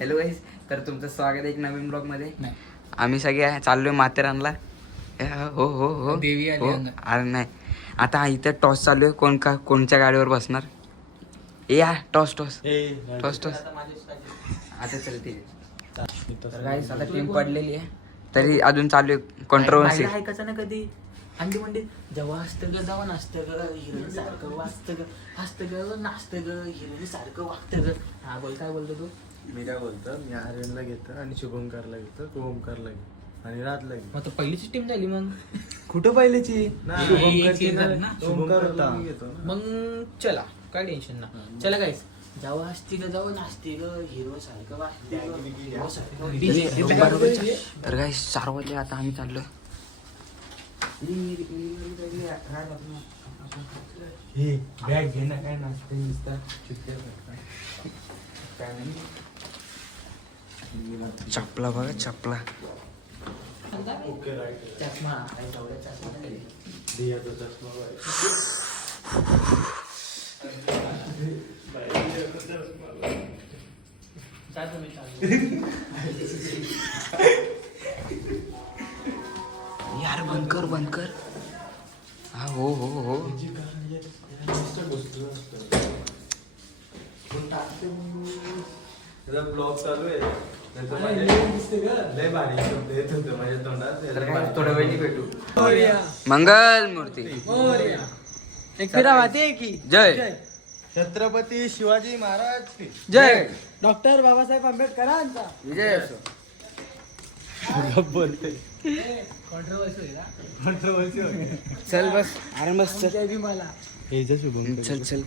Hello गाईस, तर तुमचं स्वागत आहे एक नवीन ब्लॉग मध्ये. आम्ही सगळे चाललोय माथेरानला. हो हो हो देवी आली हो. अंगात. अरे नाही, आता इथं टॉस चालू आहे. कोणच्या गाडीवर बसणार? या टॉस टॉस टॉस टॉस. आता चलते. तर गाईस आता टीम पडलेली आहे, तरी अजून चालू आहे कॉन्ट्रोवर्सी. ऐकायचं ना कधी अंडी मंडी जेव्हा असतं ग जेव्हा नसतं ग हिरोईन सारखं वाचतं ग हसतं ग नाचतं ग हिरोईन सारखं वागतं ग. हा बोल, काय बोलतो तू? मी काय बोलतो, मी आर्यनला घेतो आणि शुभंकरला घेतो, तू ओमकारला घे आणि रातला घे. मग तर पहिलीची टीम झाली मग. कुठं पहिल्याची शुभंकरची ना. ओमकार होता मी घेतो ना. मग चला, काय टेन्शन ना. चला गाईस, जेव्हा असते ग जेव्हा नाचते ग हिरो सारखं वागते ग, hero सारखं. तर गाईस 4 वाजले, आता आम्ही चाललोय. हे बॅग घे ना, काय नाचते नुसता चित्त्या चपला बघा, चपला. ओके राईट चष्मा आहे, तेवढा चष्मा नाही. दियाचा चष्मा जा तुम्ही, चालू. यार बंद कर, बंद कर. हा हो हो हो. ब्लॉग चालू आहे लय भारी शब्द येत होते माझ्या तोंडात. थोड्या वेळी भेटू. मंगल मूर्ती की जय. छत्रपती शिवाजी महाराज की जय. डॉक्टर बाबासाहेब आंबेडकरांचा विजय असो. बोलते कॉन्ट्रोवर्सी होईल का? कंट्रोवर्सी होते. चल बस, अरे मस्त चल. जय भीम मला. हे जे शुभम चल चल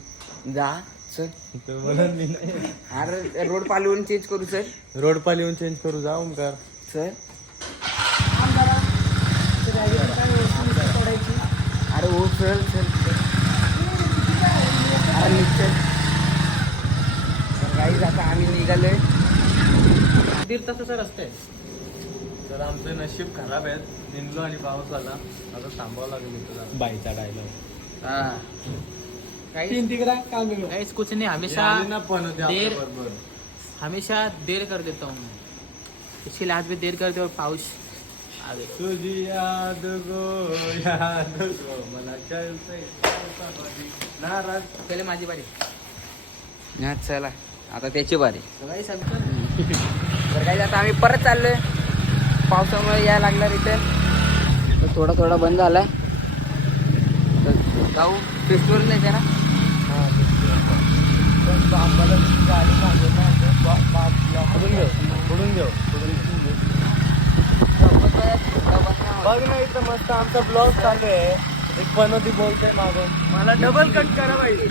जा चल. म्हणून मी नाही. अरे रोड पालवून चेंज करू. चल रोड पाल येऊन चेंज करू जा ओमकार. चल. अरे हो चल चल. अरे निघ. काही आता आम्ही निघालोय. 1.5 तासाचा रस्ता आहे. तर आमचं नशीब खराब आहे, निघलो आणि पाऊस आला, आता थांबावं लागेल इथं. बाईचा डायलॉग हा. गाइस कुछ नहीं, हमेशा ना पण होते आपल्या देर बरोबर. हमेशा देर कर देता हूँ मैं, इसके लिए आज भी देर कर दे और पाउस आ गए. तुझी याद गो मला चलतंय नाराज. पहले माझी बारी. हा, चला आता त्याची बारी. तो गाइस अभी तर काही आता आम्ही परत चाललोय. पावसामुळे यायला लागला रिटर्न, तर थोडा थोडा बंद झालाय. तर जाऊ फेस्टिवल नाही ना. बघ ना इथं मस्त आमचा ब्लॉग चालू आहे. एक पनोती बोलते मागून, मला डबल कट करा पाहिजे.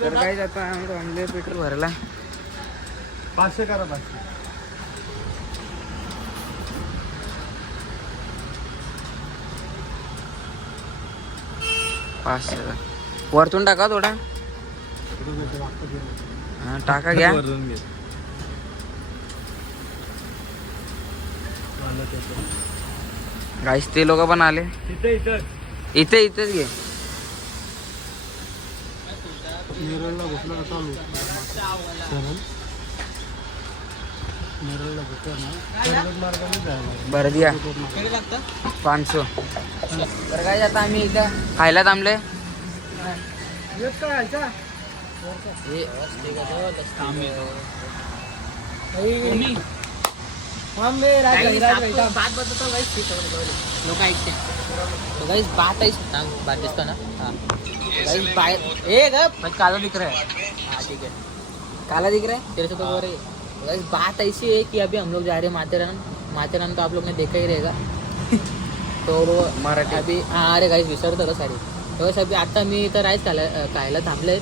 तर काही आता आम्ही थांबलोय पेट्रोल भरायला. 500 करा 500. वरतून टाका थोडा. हा टाका, घ्या. वरून घे. गाईस ते लोक पण आले. इथं इथेच घे. नेरळला बसलो का चालू सरळ नेरळला बसलो ना सरळ मार्गाने जायला. बरं द्या किती लागतं? 500. तर काय आता आम्ही इथं खायला थांबले. लोक ऐकते. तो गाइस बात है, बात दिसतो ना. हाँ गाइस बात ए ग काला दिख रहा है. हाँ ठीक है, काला दिख रहा है. तेरे से तो हो रही है. गाइस बात ऐसी है कि अभी हम लोग जा रहे हैं माथेरान तो आप लोग ने देखा ही रहेगा. तो मराठी. अभी हाँ अरे गाइस विसरतो ना सारी. तर गाइस अभी आता मी इथं राईस खायला थांबले.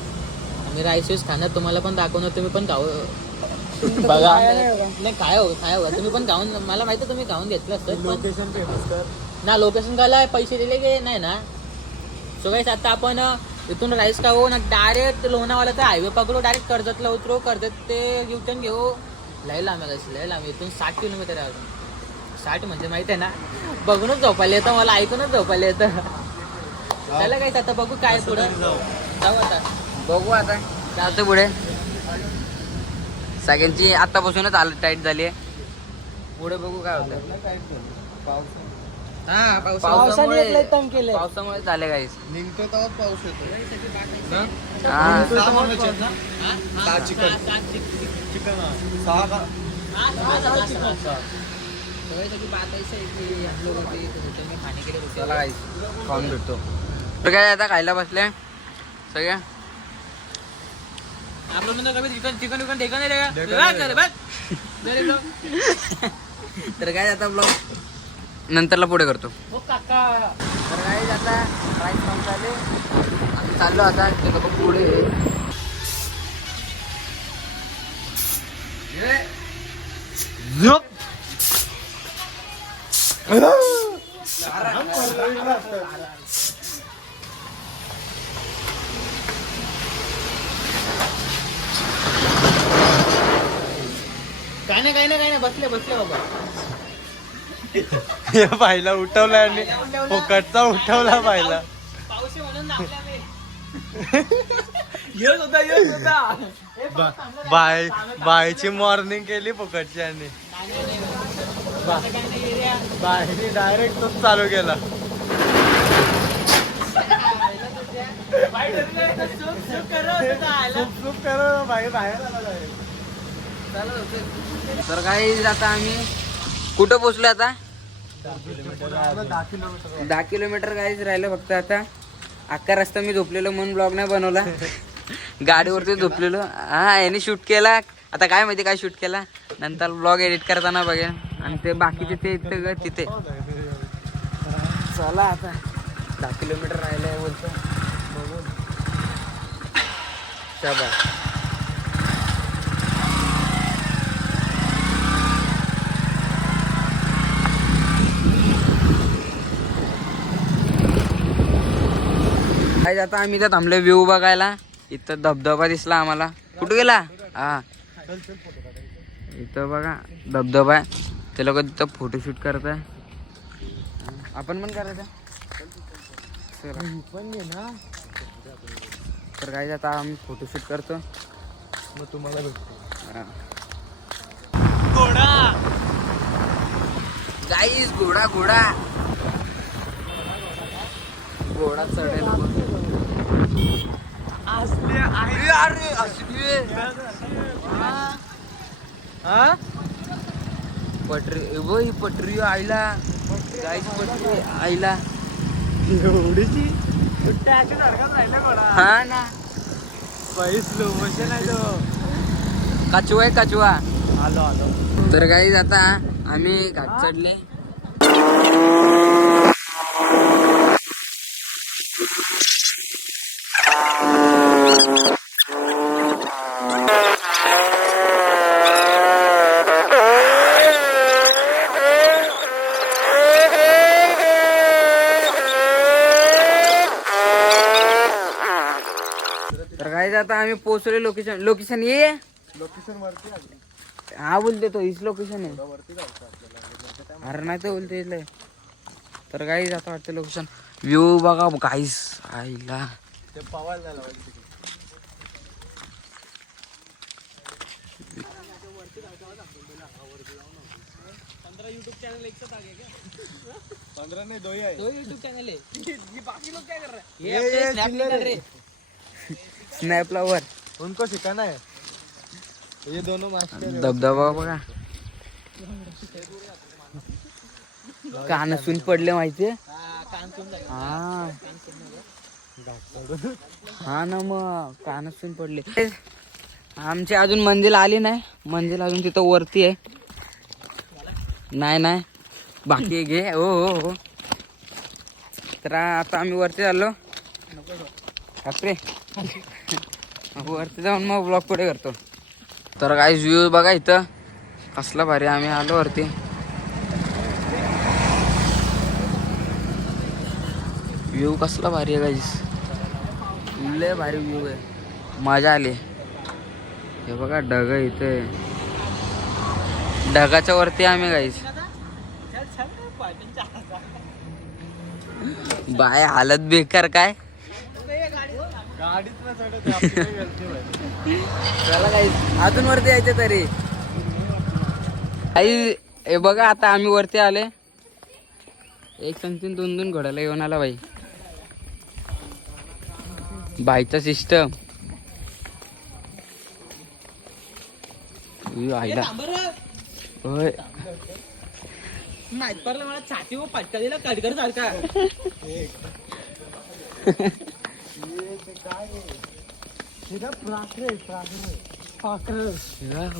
आम्ही राईस खाणार, तुम्हाला पण दाखवणार, तुम्ही पण खाऊ बघा. नाही काय हो तुम्ही पण खाऊन, मला माहिती तुम्ही खाऊन घेतलं असतं. लोकेशन फेमस कर ना लोकेशन काला पैसे दिले गे नाही ना. सो गाइस आता आपण इथून राईस खाऊ ना, डायरेक्ट लोणावालाचा हायवे पकडू, डायरेक्ट कर्जतला उतरू, कर्जत ते युटर्न घेऊ. लय लांब आहे गाइस, लय लांब. इथून 60 किलोमीटर आहे. 60 म्हणजे माहिती आहे ना, बघूनच झोपायला येतं मला, ऐकूनच झोपायला येतं. चला गाइस आता बघू काय पुढं. जाऊ आता, बघू आता. जातो पुढे. सगळ्यांची आतापासूनच हालत टाईट झाली आहे. पुढे बघू काय होतं. हा पावसामुळे पावसामुळे झाले गाईस. निघतो तेव्हाच पाऊस येतो. हा चिकन चला गाईस खाऊन भेटतो. तर काय आता खायला बसले सगळ्या. तर काय आता ब्लॉग नंतरला पुढे करतो. तर काय आता राईस खाऊन चालले. आम्ही चाललो आता पुढे. काय नाही बसले बाबा. हे पाहिला उठवला आणि पोकटचा उठवला पाहिला. पाऊस आहे म्हणून लागला मी. बायची मॉर्निंग केली पोकटची आणि बायने डायरेक्ट तोच चालू केला. तर काय आता आम्ही कुठं पोहोचलो आता. 10 किलोमीटर काहीच राहिलं फक्त. आता अख्खा रस्ता मी झोपलेलो म्हणून ब्लॉग नाही बनवला. गाडीवरती झोपलेलो. हा याने शूट केला. आता काय माहिती काय शूट केला. नंतर ब्लॉग एडिट करताना बघेल. आणि ते बाकीचे ते तिथे चला आता 10 किलोमीटर राहिलंय बोलतो. बघू शाबास. आता आम्ही इथं थांबलो व्ह्यू बघायला. इथं धबधबा दिसला आम्हाला. कुठं गेला. हा इथं बघा धबधबा आहे. ते लोक तिथं फोटोशूट करताय. आपण पण करायचं. तर काय आता आम्ही फोटोशूट करतो. मग तुम्हाला भेटतो घोडा गाईस. घोडा घोडा घोडा चढेल. पटरी ही पटरी आईला. गाईस पटरी आईला एवढीची हा ना. स्लो मोशन आहे तो. कचवा आहे कचवा. आलो तर गाईस आता आम्ही घाट चढले. आता आम्ही पोहोचलो लोकेशन ये. हा बोलते तो इस लोकेशन आहे. अरे नाही तर बोलते इथलं. तर गाईज आता वाटतं लोकेशन व्ह्यू बघा गाईज आईला. स्नॅपलावर उनको सिखाना है. ये दोनों मास्टर धबधबा बघा. कानसून पडले माहितीये. हा ना मग कानसून पडले. आमची अजून मंजिल आली नाही. मंजिल अजून तिथं वरती आहे. नाही बाकी घे. हो तर आता आम्ही वरती चाललो. बापरे वरती जाऊन मग ब्लॉग पुढे करतो. तर गाईस व्ह्यू बघा इथं कसला भारी. आम्ही आलो वरती. व्ह्यू कसला भारी आहे गाईस. लय भारी व्ह्यू आहे. मजा आली. हे बघा ढग इथे. ढगाच्या वरती आम्ही गाईस. बाय हालत बेकार काय. गाडीत ना चढत आपली काही गलती नाही. चला काही अजून वरती यायचे तरी आई हे बघा आता आम्ही वरती आले. एक संगतीन 2-2 घोड्याला येऊन आला बाई. बाईचा सिस्टम आईला होय. माहित पडलं मला छाती व पटका दिला कडकर सारखा.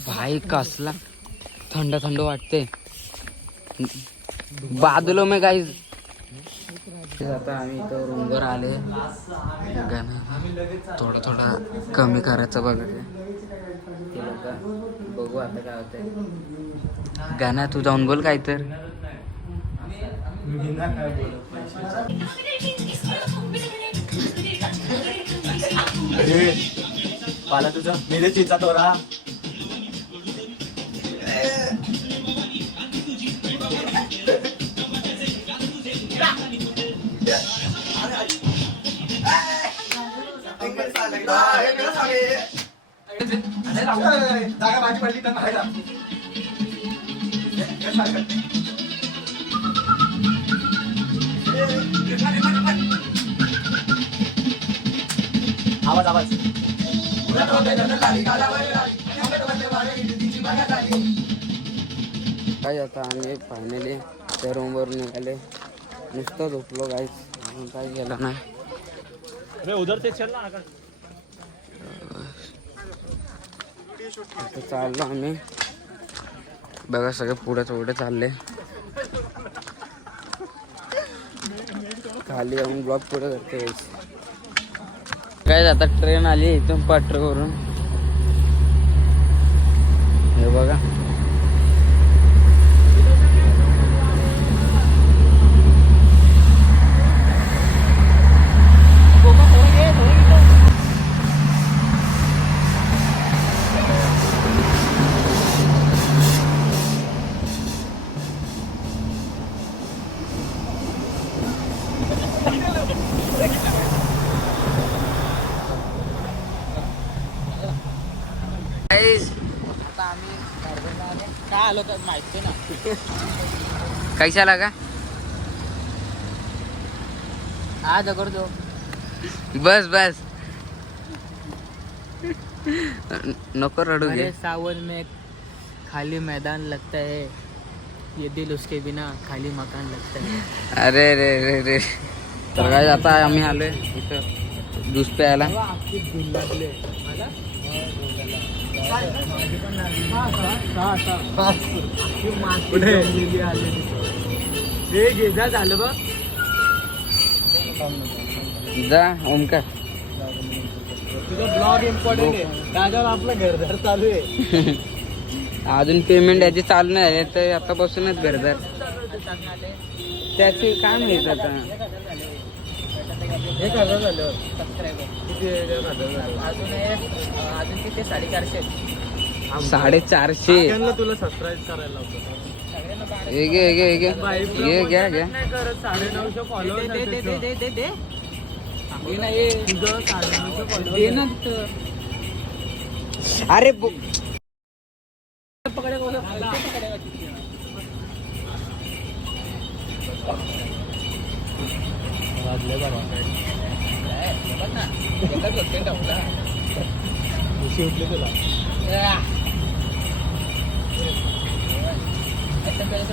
भाई कसला थंड थंड वाटते. बादलो में गाईज आता आम्ही इथं रूमवर आले. गाणं थोडं थोडं कमी करायचं बघा. बघू आता काय होतंय. गाणं तू जाऊन बोल काय तर. पाला तुझा मेरे चिचा तोरा. जागा माझी पडली तर नाही. आवाज आवाज काय आता आम्ही फायनली त्या रूमवर निघाले. नुसतं झोपलो गाईच अजून काय केलं नाही. उधर से चल ना. आता चाललो आम्ही बघा सगळे पुढे चालले. खाली जाऊन ब्लॉक पुढे करते. काय आता ट्रेन आली इथून पाटरवरून. हे बघा आता आम्ही काय आलो तर माहिती ना. कैशाला का हा दगड दो. बस बस नको रडू घे. मेरे सावन में खाली मैदान लगता है, ये दिल उसके बिना खाली मकान लगता है. अरे रे रे रे. तर काय आता आम्ही आलोय इथं ज्यूस प्यायला. झालं बघ. जा ओमकार. तुझा ब्लॉग इम्पॉर्टंट आहे. दादा आपलं घरदार चालू आहे. अजून पेमेंट याची चालू नाही तर आतापासूनच घरदार. त्याची काय माहित आता. 1,000 झालं. सबस्क्रायबर किती 1,000 झालं. अजून किती 450. 450. तुला सबस्क्राईब करायला लावतो. हे घ्या घ्या. नाही करत. 950 फॉलोअर्स दे दे दे दे दे दे. तुझं 950 दे फॉलोअर्स. ना तिथं. अरे वाजले बाबा. उशी उठली तुला.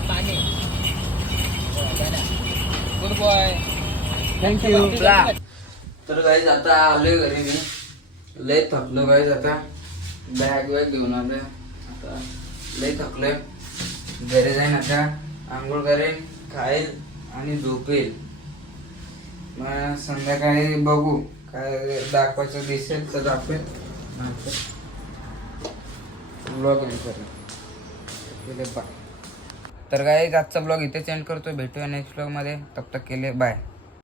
पाणी. Good boy. थँक्यू. तर गाईज आता आलोय घरी मी. लय थकलो गाईज. आता बॅग घेऊन आलोय. आता लय थकलोय. घरी जाईन आता आंघोळ करेन, खाईल आणि झोपेल. मग संध्याकाळी बघू काय दाखवायचं दिसेल तर दाखवेल. ब्लॉग एंड करेल. बाय. तर काय आजचा ब्लॉग इथे एंड करतो. भेटूया नेक्स्ट ब्लॉग मध्ये. तब तक के लिए बाय.